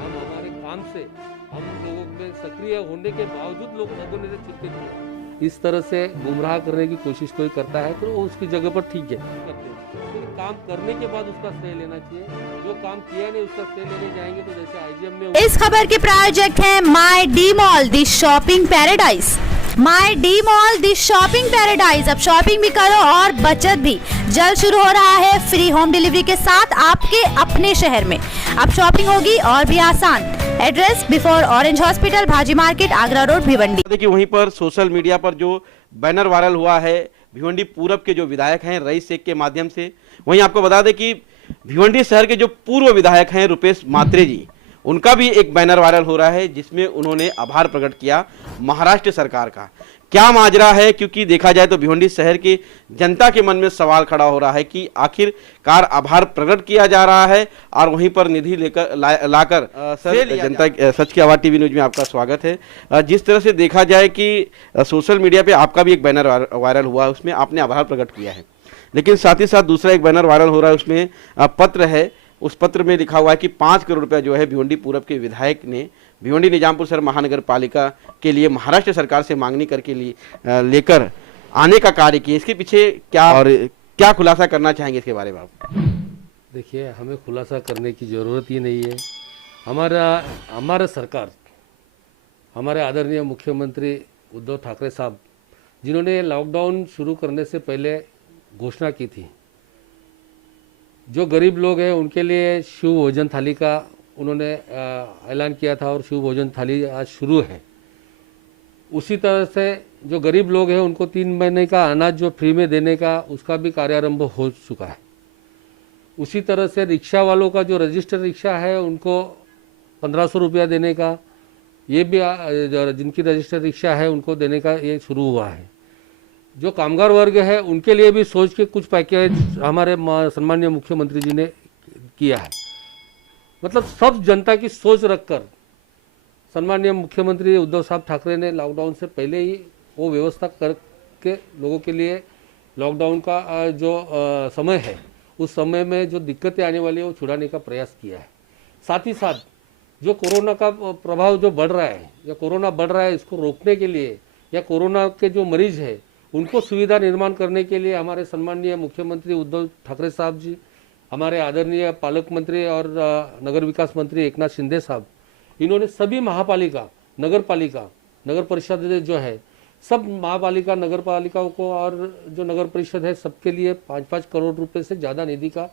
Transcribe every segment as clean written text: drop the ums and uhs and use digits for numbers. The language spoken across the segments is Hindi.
हम हमारे काम से हम लोगों में सक्रिय होने के बावजूद लोग सदों से चिंतित हैं। इस तरह से गुमराह करने की कोशिश कोई करता है तो वो उसकी जगह पर ठीक है करते हैं, लेकिन काम करने के बाद उसका श्रेय लेना चाहिए। जो काम किया नहीं उसका श्रेय लेने जाएंगे तो जैसे आईजीएम में। इस खबर के प्रायोजक हैं माई डी मॉल दी शॉपिंग पैराडाइज। माई डी मॉल दी शॉपिंग पैराडाइज। अब शॉपिंग भी करो और बचत भी। जल्द शुरू हो रहा है फ्री होम डिलीवरी के साथ आपके अपने शहर में। अब शॉपिंग होगी और भी आसान। एड्रेस बिफोर ऑरेंज हॉस्पिटल, भाजी मार्केट, आगरा रोड, भिवंडी। देखिए वहीं पर सोशल मीडिया पर जो बैनर वायरल हुआ है भिवंडी पूरब के जो विधायक हैं रईस शेख के माध्यम से, वहीं आपको बता दें कि भिवंडी शहर के जो पूर्व विधायक हैं रुपेश मात्रे जी, उनका भी एक बैनर वायरल हो रहा है जिसमें उन्होंने आभार प्रकट किया महाराष्ट्र सरकार का। क्या माजरा है, क्योंकि देखा जाए तो भिवंडी शहर की जनता के मन में सवाल खड़ा हो रहा है कि आखिरकार आभार प्रकट किया जा रहा है और वहीं पर निधि लेकर लाकर सर जनता सच की आवाज़ टीवी न्यूज में आपका स्वागत है। जिस तरह से देखा जाए कि सोशल मीडिया पे आपका भी एक बैनर वायरल हुआ है, उसमें आपने आभार प्रकट किया है, लेकिन साथ ही साथ दूसरा एक बैनर वायरल हो रहा है, उसमें पत्र है। उस पत्र में लिखा हुआ है कि 5 करोड़ रुपया जो है भिवंडी पूरब के विधायक ने भिवंडी निजामपुर शहर महानगर पालिका के लिए महाराष्ट्र सरकार से मांगनी करके लिए लेकर आने का कार्य किया। इसके पीछे क्या और क्या खुलासा करना चाहेंगे इसके बारे में आप? देखिए, हमें खुलासा करने की ज़रूरत ही नहीं है। हमारा सरकार, हमारे आदरणीय मुख्यमंत्री उद्धव ठाकरे साहब, जिन्होंने लॉकडाउन शुरू करने से पहले घोषणा की थी, जो गरीब लोग हैं उनके लिए शिव भोजन थाली का उन्होंने ऐलान किया था और शिव भोजन थाली आज शुरू है। उसी तरह से जो गरीब लोग हैं उनको 3 महीने का अनाज जो फ्री में देने का उसका भी कार्यारंभ हो चुका है। उसी तरह से रिक्शा वालों का जो रजिस्टर्ड रिक्शा है उनको 1500 रुपया देने का, ये भी जिनकी रजिस्टर्ड रिक्शा है उनको देने का ये शुरू हुआ है। जो कामगार वर्ग है उनके लिए भी सोच के कुछ पैकेज हमारे सम्माननीय मुख्यमंत्री जी ने किया है। मतलब सब जनता की सोच रखकर सम्माननीय मुख्यमंत्री उद्धव साहब ठाकरे ने लॉकडाउन से पहले ही वो व्यवस्था करके लोगों के लिए लॉकडाउन का जो समय है उस समय में जो दिक्कतें आने वाली है वो छुड़ाने का प्रयास किया है। साथ ही साथ जो कोरोना का प्रभाव जो बढ़ रहा है या कोरोना बढ़ रहा है, इसको रोकने के लिए या कोरोना के जो मरीज है उनको सुविधा निर्माण करने के लिए हमारे सम्माननीय मुख्यमंत्री उद्धव ठाकरे साहब जी, हमारे आदरणीय पालक मंत्री और नगर विकास मंत्री एकनाथ शिंदे साहब, इन्होंने सभी महापालिका, नगर पालिका, नगर परिषद जो है, सब महापालिका नगर पालिकाओं को और जो नगर परिषद है सबके लिए 5-5 करोड़ रुपए से ज़्यादा निधि का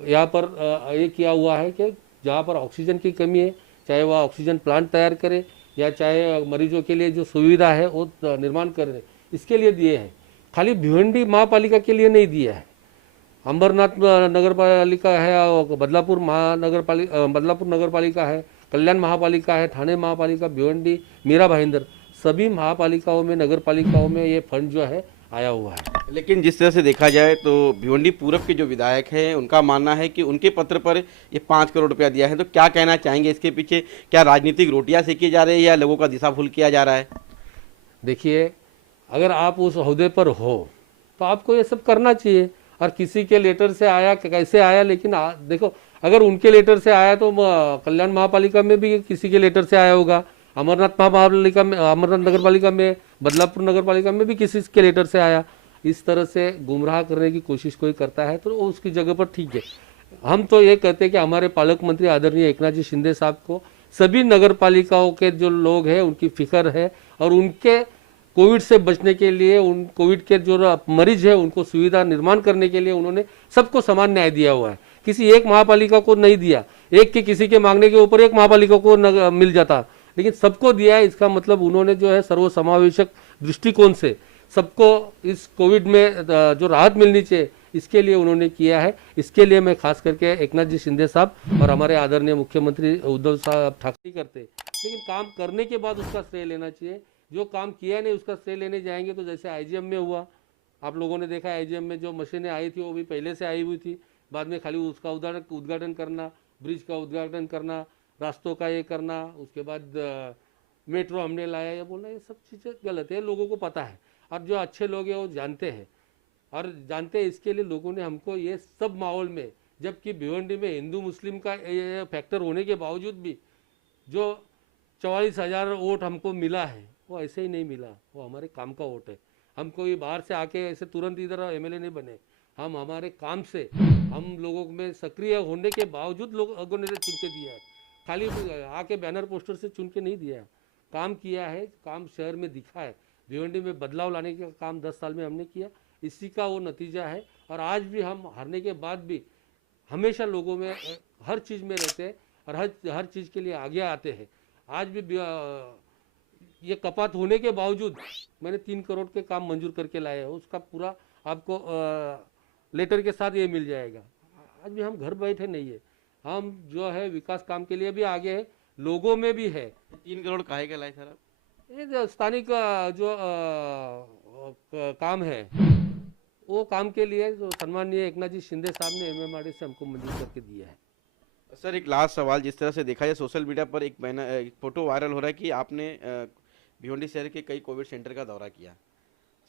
यहाँ पर ये किया हुआ है कि जहाँ पर ऑक्सीजन की कमी है, चाहे वह ऑक्सीजन प्लांट तैयार करे या चाहे मरीजों के लिए जो सुविधा है वो निर्माण करे, इसके लिए दिए हैं। खाली भिवंडी महापालिका के लिए नहीं दिया है, अंबरनाथ नगर पालिका है, बदलापुर नगर पालिका है, कल्याण महापालिका है, ठाणे महापालिका, भिवंडी, मीरा भाईंदर, सभी महापालिकाओं में, नगर पालिकाओं में ये फंड जो है आया हुआ है। लेकिन जिस तरह से देखा जाए तो भिवंडी पूरब के जो विधायक हैं उनका मानना है कि उनके पत्र पर ये 5 करोड़ रुपया दिया है, तो क्या कहना चाहेंगे इसके पीछे? क्या राजनीतिक रोटियां सेकी जा रही है या लोगों का दिशा भूल किया जा रहा है? देखिए, अगर आप उस ओहदे पर हो तो आपको ये सब करना चाहिए। और किसी के लेटर से आया कैसे आया, लेकिन देखो, अगर उनके लेटर से आया तो कल्याण महापालिका में भी किसी के लेटर से आया होगा, अमरनाथ महापालिका में, अमरनाथ नगर पालिका में, बदलापुर नगर पालिका में भी किसी के लेटर से आया। इस तरह से गुमराह करने की कोशिश कोई करता है तो उसकी जगह पर ठीक है। हम तो ये कहते हैं कि हमारे पालक मंत्री आदरणीय एकनाथ जी शिंदे साहब को सभी नगर पालिकाओं के जो लोग हैं उनकी फिक्र है और उनके कोविड से बचने के लिए, उन कोविड के जो मरीज है उनको सुविधा निर्माण करने के लिए उन्होंने सबको समान न्याय दिया हुआ है। किसी एक महापालिका को नहीं दिया, एक के किसी के मांगने के ऊपर एक महापालिका को मिल जाता, लेकिन सबको दिया है। इसका मतलब उन्होंने जो है सर्वसमावेशक दृष्टिकोण से सबको इस कोविड में जो राहत मिलनी चाहिए इसके लिए उन्होंने किया है। इसके लिए मैं खास करके एकनाथ जी शिंदे साहब और हमारे आदरणीय मुख्यमंत्री उद्धव साहब ठाकरे करते, लेकिन काम करने के बाद उसका श्रेय लेना चाहिए। जो काम किया नहीं उसका श्रेय लेने जाएंगे तो जैसे आईजीएम में हुआ, आप लोगों ने देखा आईजीएम में जो मशीनें आई थी वो भी पहले से आई हुई थी, बाद में खाली उसका उद्घाटन करना, ब्रिज का उद्घाटन करना, रास्तों का ये करना, उसके बाद मेट्रो हमने लाया, ये बोलना, ये सब चीज़ें गलत है। लोगों को पता है और जो अच्छे लोग हैं वो जानते हैं और जानते हैं। इसके लिए लोगों ने हमको ये सब माहौल में, जबकि भिवंडी में हिंदू मुस्लिम का फैक्टर होने के बावजूद भी जो 44,000 वोट हमको मिला है वो ऐसे ही नहीं मिला, वो हमारे काम का वोट है। हम कोई बाहर से आके ऐसे तुरंत इधर एमएलए नहीं बने, हम हमारे काम से हम लोगों में सक्रिय होने के बावजूद लोगों ने चुन के दिया है। खाली आके बैनर पोस्टर से चुन के नहीं दिया है, काम किया है, काम शहर में दिखा है। भिवंडी में बदलाव लाने का काम 10 साल में हमने किया, इसी का वो नतीजा है। और आज भी हम हारने के बाद भी हमेशा लोगों में हर चीज़ में रहते हैं और हर चीज़ के लिए आगे आते हैं। आज भी ये कपात होने के बावजूद मैंने 3 करोड़ के काम मंजूर करके लाए हैं, उसका पूरा आपको लेटर के साथ ये मिल जाएगा। आज भी हम घर बैठे नहीं है, हम जो है विकास काम के लिए भी आगे है, लोगों में भी है। 3 करोड़ काहे के लाए सर आप? ये जो स्थानिक जो काम है वो काम के लिए जो सम्माननीय एकनाथ जी शिंदे साहब ने एमएमआरडी से हमको मंजूर करके दिया है। सर एक लास्ट सवाल, जिस तरह से देखा जाए सोशल मीडिया पर एक फोटो वायरल हो रहा है कि आपने भिवंडी शहर के कई कोविड सेंटर का दौरा किया।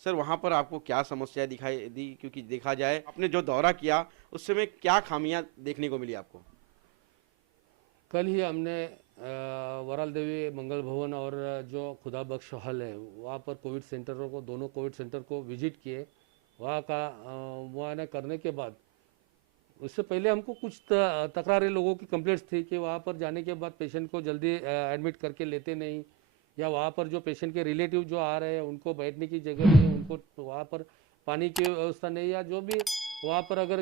सर वहाँ पर आपको क्या समस्याएं दिखाई दी? क्योंकि देखा जाए आपने जो दौरा किया उस समय क्या खामियां देखने को मिली आपको? कल ही हमने वराल देवी मंगल भवन और जो खुदा बख्श हॉल है वहाँ पर कोविड सेंटरों को, दोनों कोविड सेंटर को विजिट किए। वहाँ का मुआयना करने के बाद उससे पहले हमको कुछ तकरारें लोगों की कंप्लेंट्स थी कि वहाँ पर जाने के बाद पेशेंट को जल्दी एडमिट करके लेते नहीं, या वहाँ पर जो पेशेंट के रिलेटिव जो आ रहे हैं उनको बैठने की जगह नहीं, उनको वहाँ पर पानी की व्यवस्था नहीं, या जो भी वहाँ पर अगर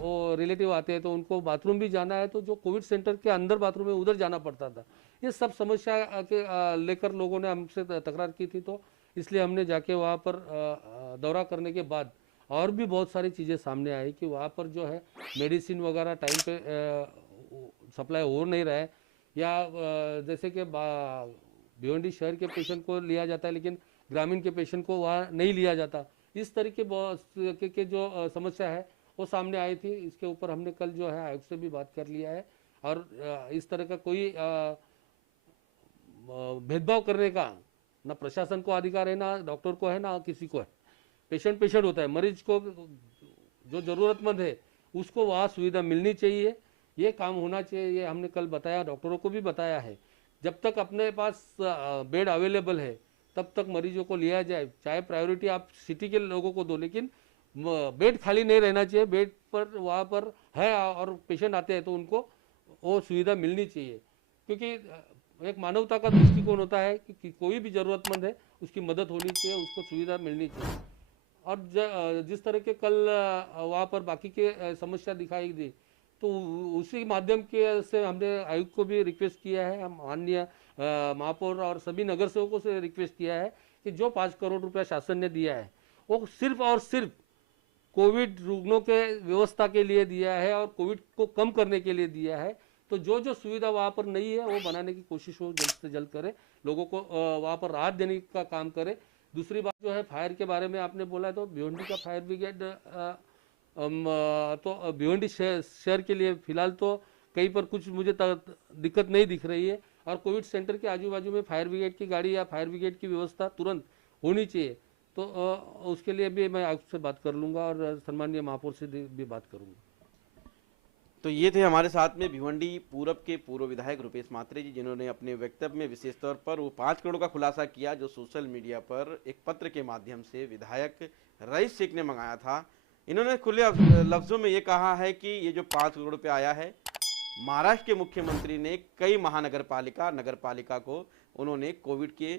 वो रिलेटिव आते हैं तो उनको बाथरूम भी जाना है तो जो कोविड सेंटर के अंदर बाथरूम है उधर जाना पड़ता था। ये सब समस्या के लेकर लोगों ने हमसे तकरार की थी, तो इसलिए हमने जाके वहाँ पर दौरा करने के बाद और भी बहुत सारी चीज़ें सामने आई कि वहाँ पर जो है मेडिसिन वगैरह टाइम पे सप्लाई हो नहीं रहा है, या जैसे कि भिवंडी शहर के पेशेंट को लिया जाता है लेकिन ग्रामीण के पेशेंट को वहाँ नहीं लिया जाता। इस तरीके के जो समस्या है वो सामने आई थी। इसके ऊपर हमने कल जो है आयुक्त से भी बात कर लिया है, और इस तरह का कोई भेदभाव करने का ना प्रशासन को अधिकार है, ना डॉक्टर को है, ना किसी को है। पेशेंट होता है, मरीज को जो ज़रूरतमंद है उसको वहाँ सुविधा मिलनी चाहिए, ये काम होना चाहिए। ये हमने कल बताया, डॉक्टरों को भी बताया है। जब तक अपने पास बेड अवेलेबल है तब तक मरीजों को लिया जाए, चाहे प्रायोरिटी आप सिटी के लोगों को दो, लेकिन बेड खाली नहीं रहना चाहिए। बेड पर वहाँ पर है और पेशेंट आते हैं तो उनको वो सुविधा मिलनी चाहिए, क्योंकि एक मानवता का दृष्टिकोण होता है कि कोई भी ज़रूरतमंद है उसकी मदद होनी चाहिए, उसको सुविधा मिलनी चाहिए। और जिस तरह के कल वहाँ पर बाकी के समस्या दिखाई दी, तो उसी माध्यम के से हमने आयुक्त को भी रिक्वेस्ट किया है, हम माननीय महापौर और सभी नगर सेवकों से रिक्वेस्ट किया है कि जो 5 करोड़ रुपया शासन ने दिया है वो सिर्फ और सिर्फ कोविड रुग्णों के व्यवस्था के लिए दिया है और कोविड को कम करने के लिए दिया है। तो जो जो सुविधा वहाँ पर नहीं है वो बनाने की कोशिश हो जल्द से जल्द करे, लोगों को वहाँ पर राहत देने का काम करे। दूसरी बात जो है फायर के बारे में आपने बोला, तो भिवंडी का फायर ब्रिगेड तो भिवंडी शहर के लिए फिलहाल तो कहीं पर कुछ मुझे दिक्कत नहीं दिख रही है, और कोविड सेंटर के आजू बाजू में फायर ब्रिगेड की गाड़ी या फायर ब्रिगेड की व्यवस्था तुरंत होनी चाहिए। तो उसके लिए भी मैं आपसे बात कर लूँगा और सम्माननीय महापौर से भी बात करूँगा। तो ये थे हमारे साथ में भिवंडी पूरब के पूर्व विधायक रुपेश मात्रे जी, जिन्होंने अपने वक्तव्य में विशेष तौर पर वो 5 करोड़ का खुलासा किया जो सोशल मीडिया पर एक पत्र के माध्यम से विधायक रईस शेख ने मंगाया था। इन्होंने खुले लफ्जों में ये कहा है कि ये जो 5 करोड़ रुपये आया है, महाराष्ट्र के मुख्यमंत्री ने कई महानगरपालिका नगरपालिका को उन्होंने कोविड के,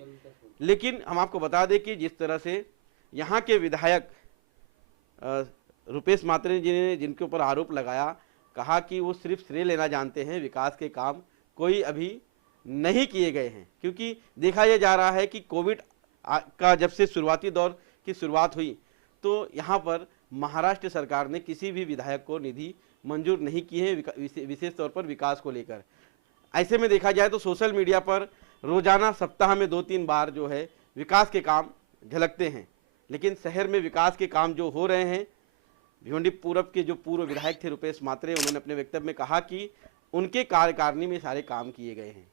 लेकिन हम आपको बता दें कि जिस तरह से यहाँ के विधायक रुपेश मात्रे जी ने जिनके ऊपर आरोप लगाया, कहा कि वो सिर्फ श्रेय लेना जानते हैं, विकास के काम कोई अभी नहीं किए गए हैं। क्योंकि देखा यह जा रहा है कि कोविड का जब से शुरुआती दौर की शुरुआत हुई तो यहाँ पर महाराष्ट्र सरकार ने किसी भी विधायक को निधि मंजूर नहीं की है, विशेष तौर पर विकास को लेकर। ऐसे में देखा जाए तो सोशल मीडिया पर रोजाना सप्ताह में 2-3 बार जो है विकास के काम झलकते हैं, लेकिन शहर में विकास के काम जो हो रहे हैं, भिवंडी पूरब के जो पूर्व विधायक थे रुपेश मात्रे, उन्होंने अपने वक्तव्य में कहा कि उनके कार्यकारिणी में सारे काम किए गए हैं।